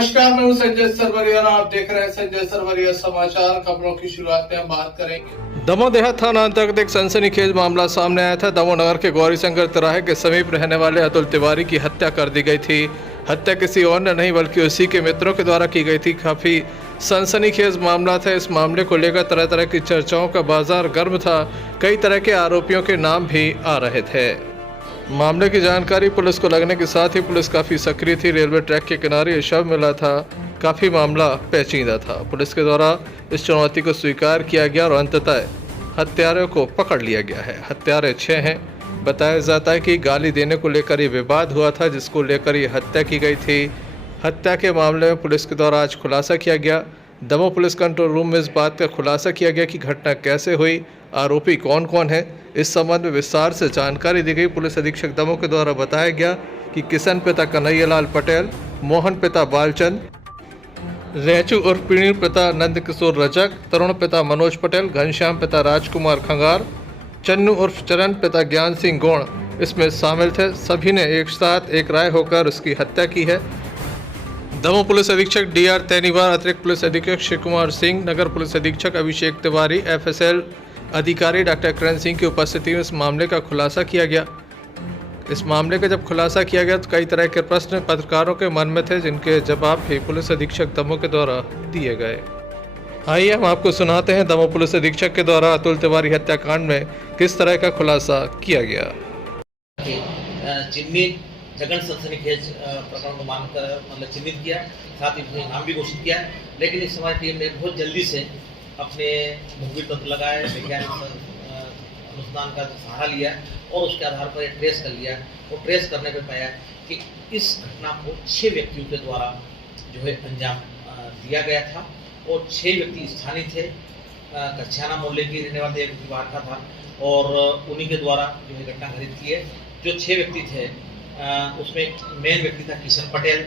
नमस्कार, मैं हूं संजय सरवरिया और आप देख रहे हैं संजय सरवरिया समाचार। खबरों की शुरुआत में हम बात करेंगे। दमोह देहात थाना अंतर्गत एक सनसनीखेज मामला सामने आया था। दमोह नगर के गौरीशंकर तिराहे के समीप रहने वाले अतुल तिवारी की हत्या कर दी गई थी। हत्या किसी और ने नहीं बल्कि उसी के मित्रों के द्वारा की गई थी। काफी सनसनीखेज मामला था। इस मामले को लेकर तरह तरह की चर्चाओं का बाजार गर्म था। कई तरह के आरोपियों के नाम भी आ रहे थे। मामले की जानकारी पुलिस को लगने के साथ ही पुलिस काफ़ी सक्रिय थी। रेलवे ट्रैक के किनारे ये शव मिला था। काफ़ी मामला पेचीदा था। पुलिस के द्वारा इस चुनौती को स्वीकार किया गया और अंततः हत्यारों को पकड़ लिया गया है। हत्यारे 6 हैं। बताया जाता है कि गाली देने को लेकर ये विवाद हुआ था, जिसको लेकर ये हत्या की गई थी। हत्या के मामले में पुलिस के द्वारा आज खुलासा किया गया। दमोह पुलिस कंट्रोल रूम में इस बात का खुलासा किया गया कि घटना कैसे हुई, आरोपी कौन कौन है। इस संबंध में विस्तार से जानकारी दी गई। पुलिस अधीक्षक दमोह के द्वारा बताया गया कि किशन पिता कन्हैयालाल पटेल, मोहन पिता बालचंद, रेचू उर्फ पीणी पिता नंदकिशोर रजक, तरुण पिता मनोज पटेल, घनश्याम पिता राजकुमार खंगार, चन्नू उर्फ चरण पिता ज्ञान सिंह गौड़ इसमें शामिल थे। सभी ने एक साथ एक राय होकर उसकी हत्या की है। दमोह पुलिस अधीक्षक DR तैनीवार, अतिरिक्त पुलिस अधीक्षक शिव कुमार सिंह, नगर पुलिस अधीक्षक अभिषेक तिवारी, FSL अधिकारी डॉक्टर करण सिंह की उपस्थिति में इस मामले का खुलासा किया गया। इस मामले का जब खुलासा किया गया तो कई तरह के प्रश्न पत्रकारों के मन में थे, जिनके जवाब भी पुलिस अधीक्षक दमोह के द्वारा दिए गए। आइए हम आपको सुनाते हैं दमोह पुलिस अधीक्षक के द्वारा अतुल तिवारी हत्याकांड में किस तरह का खुलासा किया गया। चिन्हित जगन सनसनीखेज प्रकरण को मानकर मतलब चिन्हित किया, साथ ही नाम भी घोषित किया। लेकिन इस हमारी टीम ने बहुत जल्दी से अपने मुखबिर तंत्र लगाए, वैज्ञानिक अनुसंधान का सहारा लिया और उसके आधार पर ट्रेस कर लिया। और ट्रेस करने पर पाया कि इस घटना को 6 व्यक्तियों के द्वारा जो है अंजाम दिया गया था और 6 व्यक्ति स्थानीय थे। कच्छाना मोहल्ले की रहने वाले एक परिवार का था और उन्हीं के द्वारा जो है घटना घटित की है। जो 6 व्यक्ति थे उसमें मेन व्यक्ति था किशन पटेल,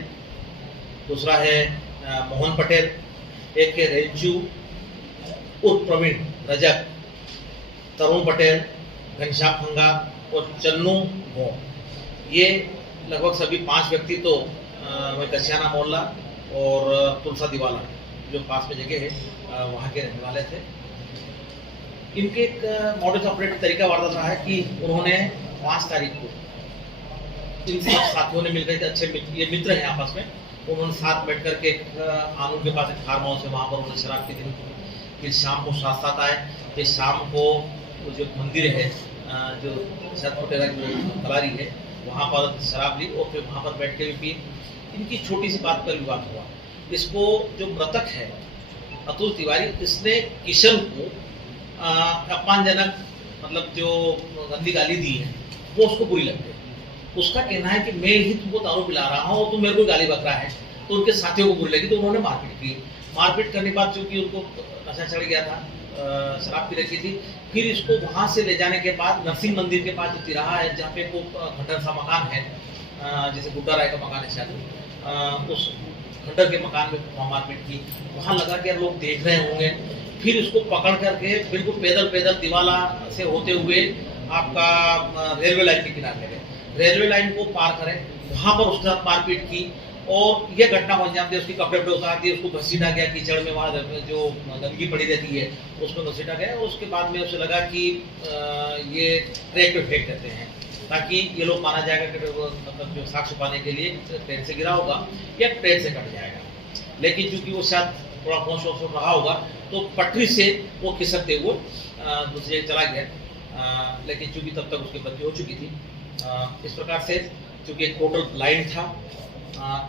दूसरा है मोहन पटेल, एक है रेंचू उर्फ प्रवीण रजक, तरुण पटेल, घनश्याम खंगार और चन्नू गो। ये लगभग सभी 5 व्यक्ति तो कच्छाना मोहल्ला और तुलसा दीवाला जो पास में जगह है वहाँ के रहने वाले थे। इनके एक मॉडल ऑपरेटिव तरीका वारदात रहा है कि उन्होंने 5 तारीख को इन सब साथियों ने मिलकर के अच्छे ये मित्र हैं आपस में, उन्होंने साथ बैठ करके आनंद के पास एक फार्म हाउस है, वहाँ पर उन्होंने शराब पी थी। फिर शाम को साथ आए। फिर शाम को जो मंदिर है जो छत पटेरा की तलारी है वहाँ पर शराब ली और फिर वहाँ पर बैठ के भी पी। इनकी छोटी सी बात पर विवाद हुआ। इसको जो मृतक है अतुल तिवारी, इसने किशन को अपमानजनक मतलब जो गंदी गाली दी है वो उसको बुरी लगती है। उसका कहना है कि मैं ही तुमको दारू पिला रहा हूँ और तुम मेरे को गाली बक रहा है, तो उनके साथियों को बुरी लगी तो उन्होंने मारपीट की। मारपीट करने के बाद चूंकि उनको नशा चढ़ गया था, शराब पी रखी थी। फिर इसको वहां से ले जाने के बाद नरसिंह मंदिर के पास जो तिराहा है जहाँ पे खंडर सा मकान है, जैसे बुड्ढा राय का मकान है शायद, उस खंडर के मकान में वहाँ मारपीट की। वहाँ लगा कि लोग देख रहे होंगे। फिर इसको पकड़ करके बिल्कुल पैदल दिवाला से होते हुए आपका रेलवे लाइन के किनारे ले गए। रेलवे लाइन को पार करें, वहां पर उसके साथ मारपीट की और यह घटना को अंजाम दिया। उसकी कपड़े पे उतार दिए, उसको घसीटा गया कीचड़ में, वहाँ जो गंदगी पड़ी रहती है उसमें घसीटा गया। और उसके बाद में उसे लगा कि ये ट्रैक पे फेंक देते हैं ताकि ये लोग माना जाएगा कि मतलब जो साक्ष्य पाने के लिए ट्रेन से गिरा होगा या ट्रेन से कट जाएगा। लेकिन चूंकि वो शायद थोड़ा होश रहा होगा तो पटरी से वो खिसकते हुए दूसरी जगह चला गया। लेकिन चूंकि तब तक उसकी मृत्यु हो चुकी थी। इस प्रकार से चूंकि एक टोटल लाइन था,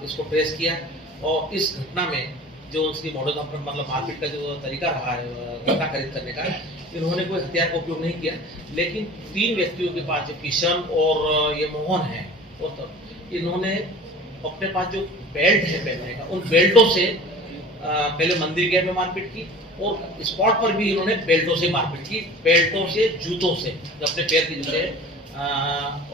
इसको ट्रेस किया और इस घटना में जो उसकी मॉडल मतलब मारपीट का जो तरीका रहा है घटना खरीद करने का, इन्होंने कोई हथियार का उपयोग नहीं किया। लेकिन 3 व्यक्तियों के पास जो किशन और ये मोहन है और तो इन्होंने अपने पास जो बेल्ट है पहनने का, उन बेल्टों से पहले मंदिर गेट में मारपीट की और स्पॉट पर भी इन्होंने बेल्टों से मारपीट की। बेल्टों से, जूतों से, अपने पैर के जूते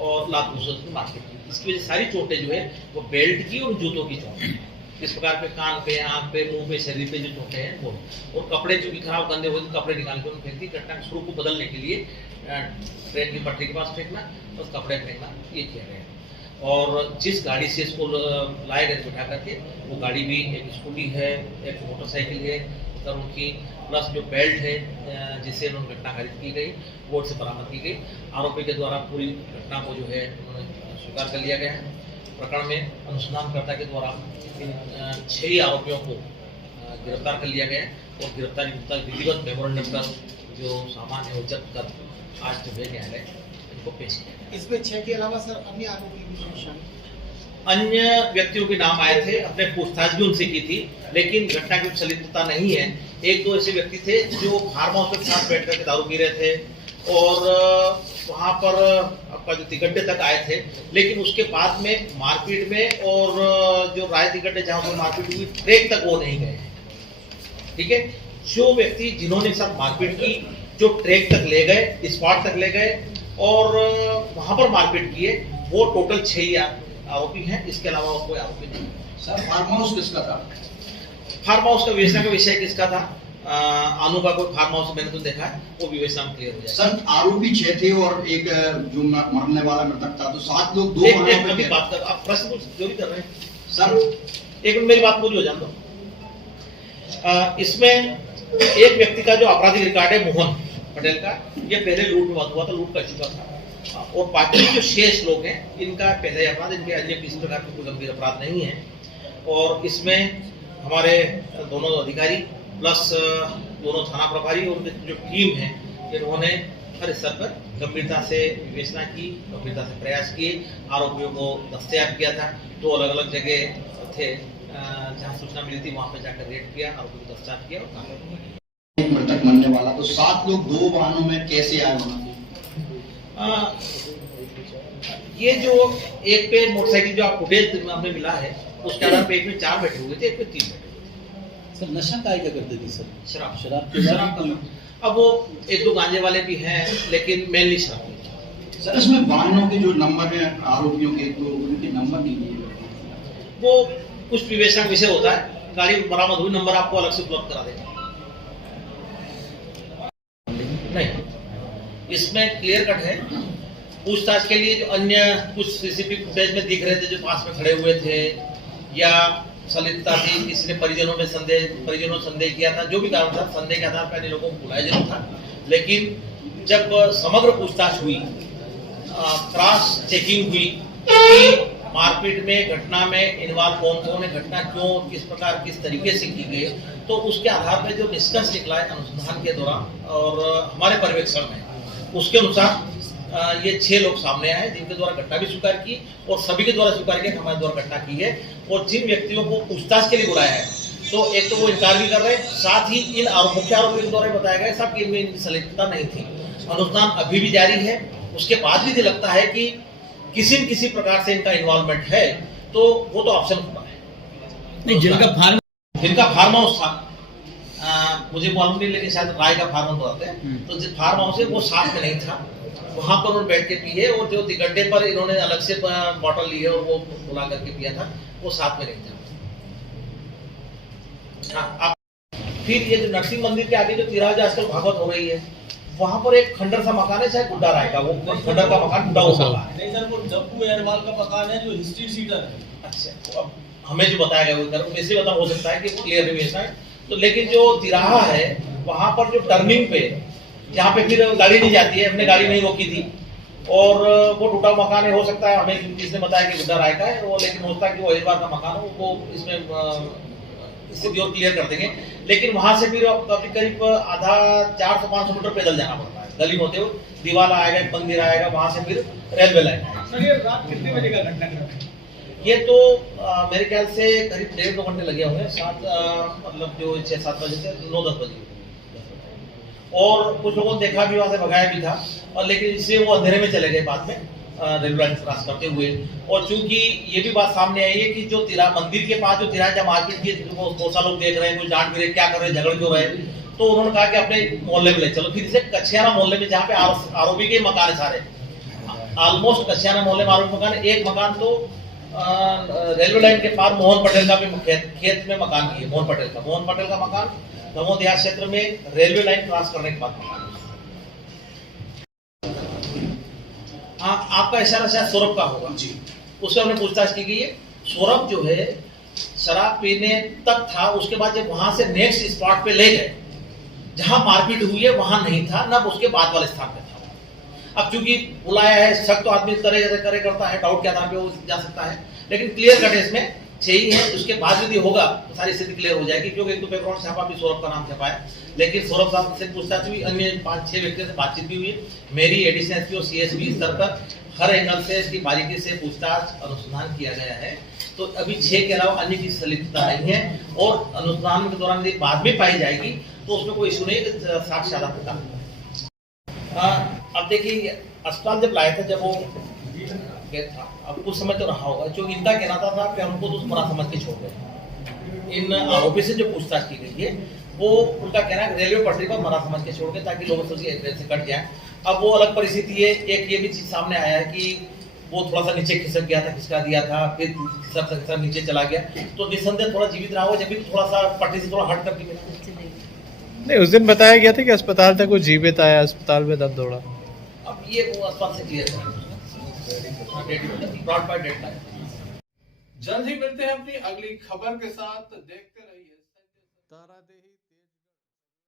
और लात घूसों से मारपीट की। इसकी वजह सारी चोटें जो है वो बेल्ट की और जूतों की चोटें हैं। इस प्रकार पे कान पे, आंख पे, मुंह पे, शरीर पे जो चोटें हैं वो। और कपड़े चूंकि खराब गंदे हुए तो कपड़े निकाल के उन्होंने फेंक दी। घटना के स्वरूप को बदलने के लिए ट्रेन की पटरी के पास फेंकना और कपड़े फेंकना ये किया गया। और जिस गाड़ी से इसको लाए गए बिठा करके, वो गाड़ी भी एक स्कूटी है, एक मोटरसाइकिल है और उनकी प्लस जो बेल्ट है जिससे उन्होंने घटना घटित की गई वो से बरामद की गई। आरोपी के द्वारा पूरी घटना को जो है उन्होंने स्वीकार कर लिया गया है। प्रकरण में अनुसंधानकर्ता के द्वारा इन 6 आरोपियों को गिरफ्तार कर लिया गया है और गिरफ्तारी विधिवत मेमोरेंडम कर जो सामान है वो जब्त कर आज जो है न्यायालय इनको पेश किया। इसमें 6 के अलावा सर अन्य आरोपी भी शामिल? अन्य व्यक्तियों के नाम आए थे, अपने पूछताछ भी उनसे की थी, लेकिन घटना की संलिप्तता नहीं है। 1-2 ऐसे व्यक्ति थे जो फार्म हाउस के साथ बैठ करके दारू पी रहे थे और वहां पर आपका जो तिगड्डे तक आए थे, लेकिन उसके बाद में मारपीट में और जो राय तिगड्डे जहां पर मारपीट हुई ट्रैक तक वो नहीं गए। ठीक है, जो व्यक्ति जिन्होंने साथ मारपीट की जो ट्रैक तक ले गए, स्पॉट तक ले गए और वहां पर मारपीट किए, वो टोटल 6 आरोपी हैं। इसके अलावा और कोई आरोपी नहीं। सर फार्म हाउस किसका था? फार्म हाउस का विवेचना का विषय किसका था? आनू का कोई फार्म हाउस मैंने तो देखा है, वो विवेचना में क्लियर हो जाएगा। सर आरोपी 6 थे और एक जो मरने वाला मृतक था, तो 7 लोग 2 अभी बात कर, आप प्रश्न जो भी कर रहे हैं सर, एक मिनट मेरी बात पूरी हो जाने दो। इसमें एक व्यक्ति का जो आपराधिक रिकॉर्ड है मोहन पटेल का, ये पहले लूट में हुआ था, लूट कर चुका था और बाकी जो शेष लोग हैं इनका पहले अपराध, इनके अन्य किसी प्रकार के कोई गंभीर अपराध नहीं है। और इसमें हमारे दोनों अधिकारी प्लस दोनों थाना प्रभारी और उनकी जो टीम है इन्होंने हर स्तर पर गंभीरता से विवेचना की, गंभीरता से प्रयास किए। आरोपियों को दस्तयाब किया था, 2 अलग-अलग जगह थे जहां सूचना मिली थी, वहां पर जाकर रेड किया, आरोपियों को दस्तयाब किया और कार्रवाई। मृतक मरने वाला, तो 7 लोग 2 वाहनों में कैसे आए वहां? ये जो एक पे मोटरसाइकिल जो आप फुटेज हमें मिला है उसके आधार पे एक में 4 बैठे हुए थे, एक में 3 बैठे हुए थे। सर नशा काय क्या करते थे सर? शराब का। अब वो 1-2 गांजे वाले भी हैं, लेकिन मेनली शराब। सर इसमें वाहनों के जो नंबर है आरोपियों के, तो उनके नंबर नहीं दिए। वो कुछ विवेचना विषय होता है, गाड़ी बरामद हुई, नंबर आपको अलग से उपलब्ध करा देगा। नहीं, इसमें क्लियर कट है। पूछताछ के लिए जो अन्य कुछ सीसीटीवी फुटेज में दिख रहे थे जो पास में खड़े हुए थे या संलिप्तता थी, किसी ने परिजनों ने संदेह किया था, जो भी कारण था संदेह के आधार पर अन्य लोगों को बुलाया जरूर था। लेकिन जब समग्र पूछताछ हुई, क्रॉस चेकिंग हुई कि मारपीट में घटना में इन्वॉल्व कौन है, घटना क्यों किस प्रकार किस तरीके से की गई, तो उसके आधार पर जो निष्कर्ष निकला है अनुसंधान के दौरान और हमारे पर्यवेक्षण में, उसके अनुसार ये 6 लोग सामने आए जिनके द्वारा घटना भी स्वीकार की और सभी के द्वारा स्वीकार किया कि हमारे द्वारा घटना की है। और जिन व्यक्तियों को पूछताछ के लिए बुलाया है, तो एक तो वो इनकार भी कर रहे हैं, साथ ही इन मुख्य आरोपियों के द्वारा बताया गया सब इनमें इनकी संलिप्तता नहीं थी। अनुसंधान अभी भी जारी है, उसके बाद भी लगता है कि किसी न किसी प्रकार से इनका इन्वॉल्वमेंट है, तो वो तो ऑप्शन खुला है। नहीं, जिनका फार्म हाउस था, मुझे मालूम नहीं, लेकिन शायद राय का फार्म हाउस होता है, तो जो फार्म हाउस है वो साथ में नहीं था, वहां पर उन्होंने बैठ के पिए और जो तिगड्डे पर इन्होंने अलग से बॉटल ली है और वो बुला करके पिया था, वो साथ में नहीं था। हाँ, फिर ये जो नरसिंह मंदिर के आगे जो तिराहा जो आजकल भागवत हो रही है, वहां पर एक खंडर सा मकान है, शायद गुड्डा राय का, वो खंडर का मकान गुड्डा हो सकता है। नहीं सर, वो जप्पू एयरवाल का मकान है जो हिस्ट्री सीटर है। अच्छा, तो अब हमें जो बताया गया वो वैसे बता हो सकता है कि क्लियर रिवेशन है। तो लेकिन जो तिराहा है वहां पर जो टर्निंग पे जहाँ पे फिर गाड़ी नहीं जाती है, हमने गाड़ी नहीं रोकी थी और वो टूटा मकान है, हो सकता है हमें किसने बताया कि गुड्डा राय का है वो, लेकिन हो सकता है कि वो एयरवाल का मकान हो, वो इसमें स्थिति और क्लियर कर देंगे। लेकिन वहां से फिर करीब आधा 400-500 मीटर पैदल जाना पड़ता है, गली होते हुए दीवार आएगा, एक मंदिर आएगा, वहां से फिर रेलवे लाइन आएगा। सर ये रात कितने बजे का घटनाक्रम है? ये तो मेरे ख्याल से करीब 1.5-2 घंटे लगे हुए हैं, मतलब जो 6-7 बजे से 9-10 बजे, और कुछ लोगों ने देखा भी, वहां से भगाया भी था, और लेकिन इससे वो अंधेरे में चले गए बाद में रेलवे लाइन क्रॉस करते हुए। और चूंकि ये भी बात सामने आई है कि जो मंदिर के पास जो तिराहा जब मार्केट की बहुत सारे लोग देख रहे हैं, कुछ डांट भी रहे, क्या कर रहे, झगड़ क्यों रहे, तो उन्होंने कहा कि अपने मोहल्ले में ले चलो। फिर इसे कछियाना मोहल्ले में, जहाँ पे आरोपी के मकान है सारे, ऑलमोस्ट कछियाना मोहल्ले में आरोपी मकान, एक मकान तो रेलवे लाइन के पार मोहन पटेल का भी खेत में मकान की है, मोहन पटेल का मकान दमोह देहात क्षेत्र में रेलवे लाइन क्रॉस करने के बाद मकान। आपका इशारा शायद सौरभ का होगा जी, उससे हमने पूछताछ की गई है। सौरभ जो है शराब पीने तक था, उसके बाद जब वहां से नेक्स्ट स्पॉट पे ले गए जहां मारपीट हुई है वहां नहीं था, न उसके बाद वाले स्थान पे था। अब चूंकि बुलाया है, शक तो आदमी करे करता है, डाउट के आधार पे वो जा सकता है, लेकिन क्लियर कट इसमें चाहिए है। उसके बाद यदि होगा तो सारी स्थिति क्लियर हो जाएगी, क्योंकि एक तो बैकग्राउंड छापा भी सौरभ का नाम छपा है, लेकिन सौरभ साहब से पूछताछ हुई, अन्य 5-6 व्यक्तियों से बातचीत भी हुई है। मेरी एडीसी एसपी और सीएसपी स्तर पर हर एंगल से इसकी बारीकी से पूछताछ अनुसंधान किया गया है। तो अभी 6 के अलावा अन्य की संलिप्तता नहीं है, और अनुसंधान के दौरान यदि बाद में पाई जाएगी तो उसमें कोई इशू नहीं है, साक्ष्य आधार पर काम होगा। अब देखिए, अस्पताल जब लाया था, जब वो अब कुछ समय तो रहा होगा, जो इनका कहना था कि हमको तो मना समझ के छोड़ गए। इन आरोपी से जो पूछताछ की गई है वो उनका कहना है रेलवे पटरी पर मना समझ के छोड़ गए ताकि लोगों से कट जाए। अब वो अलग परिस्थिति है। एक ये भी चीज सामने आया है कि वो थोड़ा सा नीचे खिसक गया था, खिसका दिया था, फिर खिसक नीचे चला गया, तो निस्संदेह थोड़ा जीवित रहा हो, जब भी थोड़ा सा पटरी से थोड़ा हट करके मिला। नहीं, उस दिन बताया गया था कि अस्पताल तक वो जीवित आया, अस्पताल में दम तोड़ा। अब ये वो अस्पताल से क्लियर है, ब्रॉड बाय डेडलाइन। जल्द ही मिलते हैं अपनी अगली खबर के साथ। देखते रहिए।